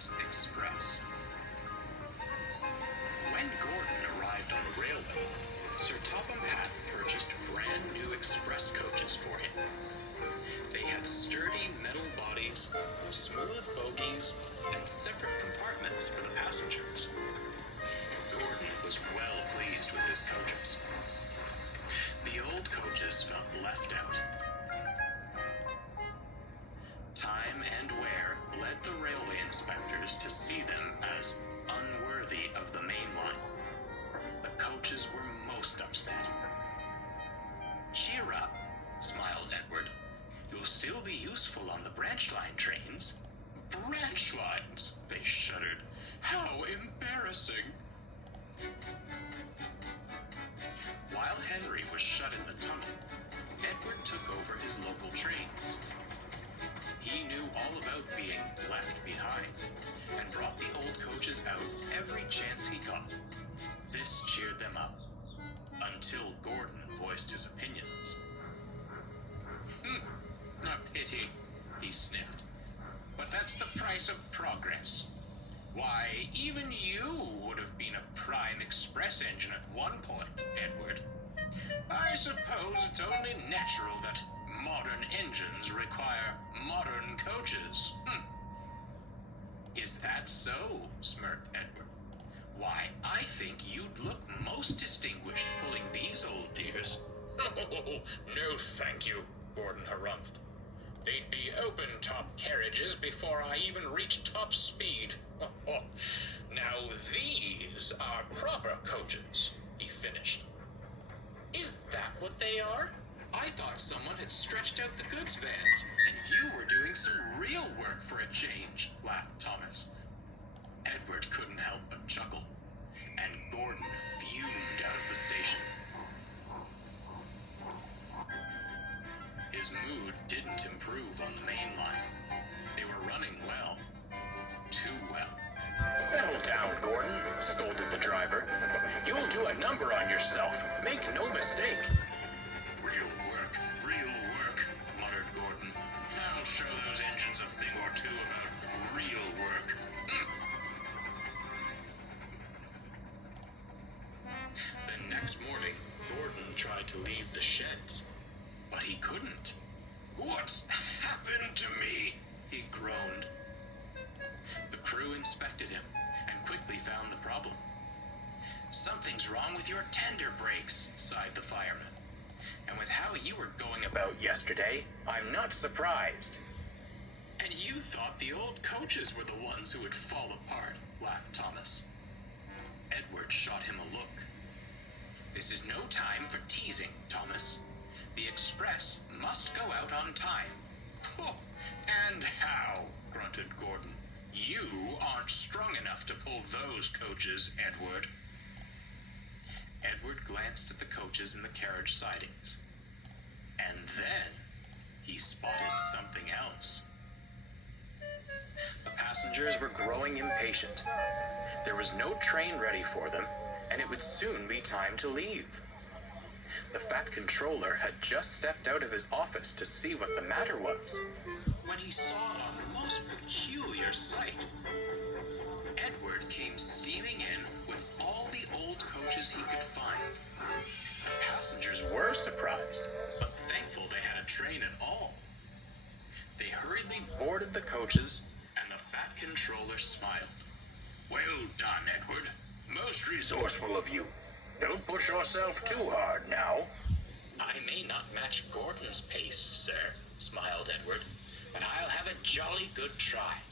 Edward's Express. When Gordon arrived on the railway, Sir Topham Hatt purchased brand new express coaches for him. They had sturdy metal bodies, smooth bogies, and separate compartments for the passengers. Gordon was well pleased with his coaches. The old coaches felt left out. Time and wear led the railway inspectors to see them as unworthy of the main line. The coaches were most upset. "Cheer up," smiled Edward. "You'll still be useful on the branch line trains." "Branch lines!" they shuddered. "How embarrassing!" While Henry was shut in the tunnel, Edward took over his local trains. He knew all about being left behind and brought the old coaches out every chance he got. This cheered them up, until Gordon voiced his opinions. "A pity," he sniffed. "But that's the price of progress. Why, even you would have been a prime express engine at one point, Edward. I suppose it's only natural that modern engines require modern coaches." "Is that so?" smirked Edward. "Why, I think you'd look most distinguished pulling these old dears." "Oh, no thank you," Gordon harumphed. "They'd be open-top carriages before I even reached top speed." "Now these are proper coaches," he finished. "Is that what they are? I thought someone had stretched out the goods vans, and you were doing some real work for a change," laughed Thomas. Edward couldn't help but chuckle, and Gordon fumed out of the station. His mood didn't improve on the main line. They were running well. Too well. "Settle down, Gordon," scolded the driver. "You'll do a number on yourself. Make no mistake." Real work, muttered Gordon. "I'll show those engines a thing or two about real work." The next morning, Gordon tried to leave the sheds, but he couldn't. "What's happened to me?" he groaned. The crew inspected him and quickly found the problem. "Something's wrong with your tender brakes," sighed the fireman. "And with how you were going about yesterday, I'm not surprised." "And you thought the old coaches were the ones who would fall apart," laughed Thomas. Edward shot him a look. "This is no time for teasing, Thomas. The express must go out on time." "And how?" grunted Gordon. "You aren't strong enough to pull those coaches, Edward." Edward glanced at the coaches in the carriage sidings. And then he spotted something else. The passengers were growing impatient. There was no train ready for them, and it would soon be time to leave. The fat controller had just stepped out of his office to see what the matter was, when he saw a most peculiar sight. Edward came steaming in with all the old coaches he could find. The passengers were surprised, but thankful they had a train at all. They hurriedly boarded the coaches, and the fat controller smiled. "Well done, Edward. Most resourceful of you. Don't push yourself too hard now." "I may not match Gordon's pace, sir," smiled Edward, "but I'll have a jolly good try."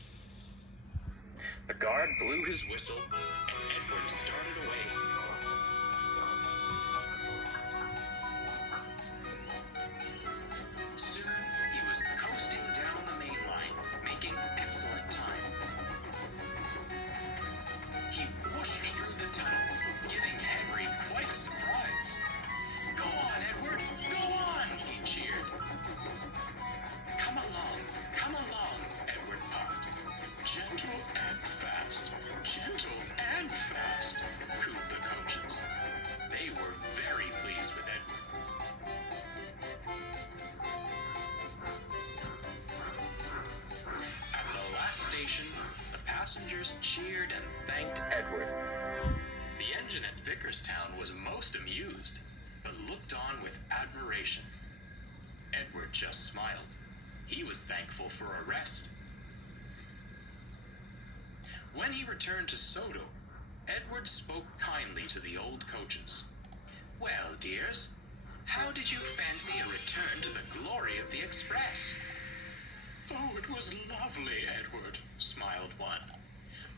The guard blew his whistle, and Edward started away. Soon, he was coasting down the main line, making excellent time. He whooshed through the tunnel, giving Henry quite a surprise. "Go on, Edward! Go on!" he cheered. Come along," Edward puffed. "Gentle and fast, cooed the passengers cheered and thanked Edward. The engine at Vickerstown was most amused, but looked on with admiration. Edward just smiled. He was thankful for a rest. When he returned to Sodo, Edward spoke kindly to the old coaches. "Well, dears, how did you fancy a return to the glory of the Express?" "Oh, it was lovely, Edward," smiled one.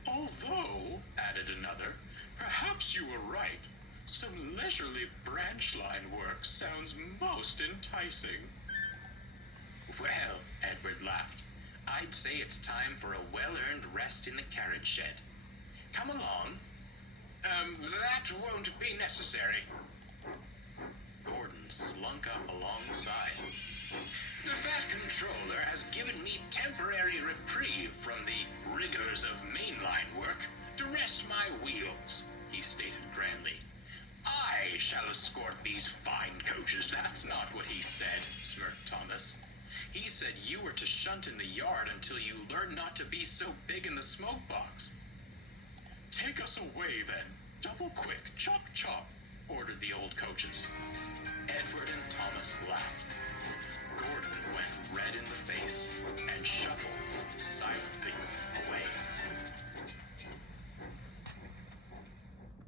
"Although," added another, "perhaps you were right. Some leisurely branch line work sounds most enticing." "Well," Edward laughed, "I'd say it's time for a well-earned rest in the carriage shed. Come along." That won't be necessary." Gordon slunk up alongside. "The Fat Controller has given me temporary reprieve from the rigors of mainline work to rest my wheels," he stated grandly. "I shall escort these fine coaches." "That's not what he said," smirked Thomas. "He said you were to shunt in the yard until you learned not to be so big in the smoke box." "Take us away, then. Double quick, chop chop," ordered the old coaches. Edward and Thomas laughed.